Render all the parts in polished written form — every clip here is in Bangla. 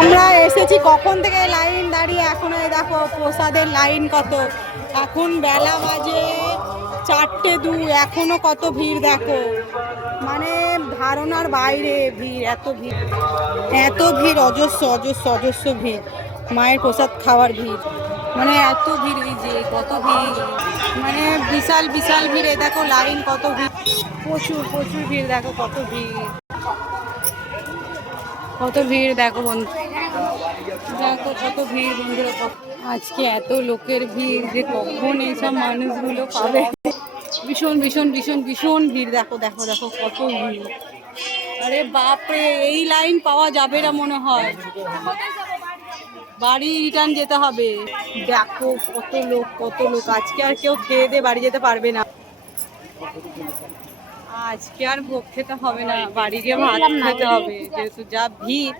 আমরা এসেছি কখন থেকে লাইন দাঁড়িয়ে, এখনো দেখো প্রসাদের লাইন কত। এখন বেলা বাজে 4:02, এখনো কত ভিড় দেখো, মানে ধারণার বাইরে ভিড়, এত ভিড়, এত ভিড়, অজস্র অজস্র অজস্র ভিড়, মায়ের প্রসাদ খাওয়ার ভিড়, মানে এত ভিড়, এই যে কত ভিড়, মানে বিশাল বিশাল ভিড়। দেখো লাইন কত ভিড়, প্রচুর প্রচুর ভিড়, দেখো কত ভিড়, কত ভিড় দেখো বন্ধু, দেখো কত ভিড় বন্ধুরা। আজকে এত লোকের ভিড় যে কখন এইসব মানুষগুলো পাবে, ভীষণ ভীষণ ভীষণ ভীষণ ভিড়, দেখো দেখো দেখো কত ভিড়। আরে বাপরে, এই লাইন পাওয়া যাবে না মনে হয়, বাড়ি রিটার্ন যেতে হবে। দেখো কত লোক কত লোক, আজকে আর কেউ খেয়ে দিয়ে বাড়ি যেতে পারবে না, আজকে আর ভোগ খেতে হবে না, বাড়ি গিয়ে ভাত খেতে হবে, যেহেতু যা ভিড়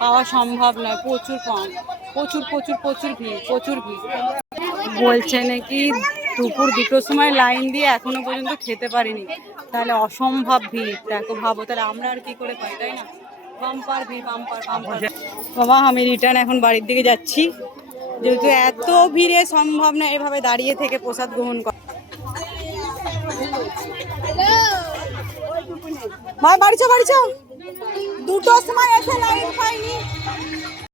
পাওয়া সম্ভব নয়, প্রচুর কম, প্রচুর প্রচুর প্রচুর ভিড়, প্রচুর ভিড়। বলছে নাকি দুপুর 2টোর সময় লাইন দিয়ে এখনো পর্যন্ত খেতে পারিনি, তাহলে অসম্ভব ভিড়। দেখো ভাবো, তাহলে আমরা আর কি করে পাই, তাই না? বাম্পার ভিড়, বাম্পার বাম্পার। বাবা আমি রিটার্ন এখন বাড়ির দিকে যাচ্ছি, যেহেতু এত ভিড়ে সম্ভব না এভাবে দাঁড়িয়ে থেকে প্রসাদ গ্রহণ করা। ভাই বাড়ি চো, বাড়ি চো, 2টোর সময় এসে লাইন পাইনি।